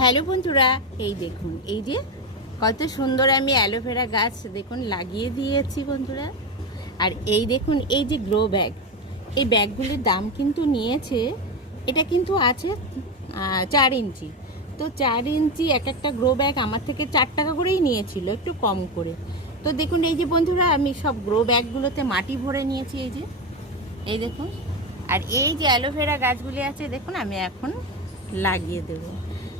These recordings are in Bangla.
হ্যালো বন্ধুরা, এই দেখুন, এই যে কত সুন্দর আমি অ্যালোভেরা গাছ দেখুন লাগিয়ে দিয়েছি বন্ধুরা। আর এই দেখুন, এই যে গ্রো ব্যাগ, এই ব্যাগগুলির দাম কিন্তু নিয়েছে, এটা কিন্তু আছে 4 ইঞ্চি। তো 4 ইঞ্চি এক একটা গ্রো ব্যাগ আমার থেকে 4 টাকা করেই নিয়েছিল, একটু কম করে। তো দেখুন এই যে বন্ধুরা, আমি সব গ্রো ব্যাগগুলোতে মাটি ভরে নিয়েছি, এই দেখুন। আর এই যে অ্যালোভেরা গাছগুলি আছে দেখুন, আমি এখন লাগিয়ে দেবো।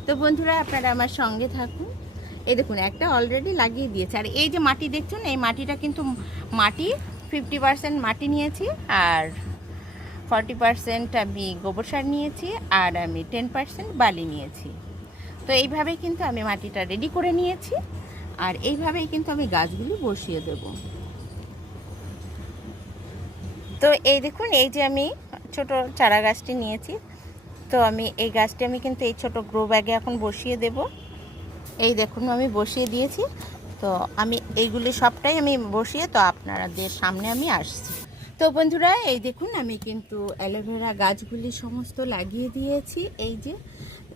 তো বন্ধুরা, আপনারা আমার সঙ্গে থাকুন। এই দেখুন, একটা অলরেডি লাগিয়ে দিয়েছে। আর এই যে মাটি দেখছেন, এই মাটিটা কিন্তু মাটি 50% মাটি নিয়েছি, আর 40% আমি গোবর সার নিয়েছি, আর আমি 10% বালি নিয়েছি। তো এইভাবেই কিন্তু আমি মাটিটা রেডি করে নিয়েছি, আর এইভাবেই কিন্তু আমি গাছগুলি বসিয়ে দেব। তো এই দেখুন, এই যে আমি ছোট চারা গাছটি নিয়েছি, তো আমি এই গাছটি আমি কিন্তু এই ছোট গ্রো ব্যাগে এখন বসিয়ে দেব। এই দেখুন, আমি বসিয়ে দিয়েছি। তো আমি এইগুলি সবটাই আমি বসিয়ে তো আপনাদের সামনে আমি আসছি। তো বন্ধুরা, এই দেখুন, আমি কিন্তু অ্যালোভেরা গাছগুলি সমস্ত লাগিয়ে দিয়েছি। এই যে,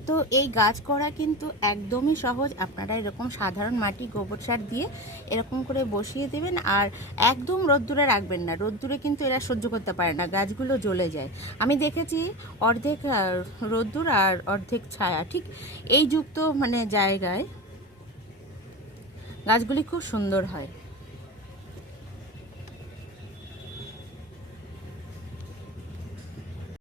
তো এই গাছ করা কিন্তু একদমই সহজ। আপনারা এরকম সাধারণ মাটি গোবর সার দিয়ে এরকম করে বসিয়ে দেবেন, আর একদম রোদ্দুরে রাখবেন না। রোদ্দুরে কিন্তু এরা সহ্য করতে পারে না, গাছগুলো জ্বলে যায়। আমি দেখেছি অর্ধেক রোদ্দুর আর অর্ধেক ছায়া, ঠিক এই যুক্ত জায়গায় গাছগুলি খুব সুন্দর হয়।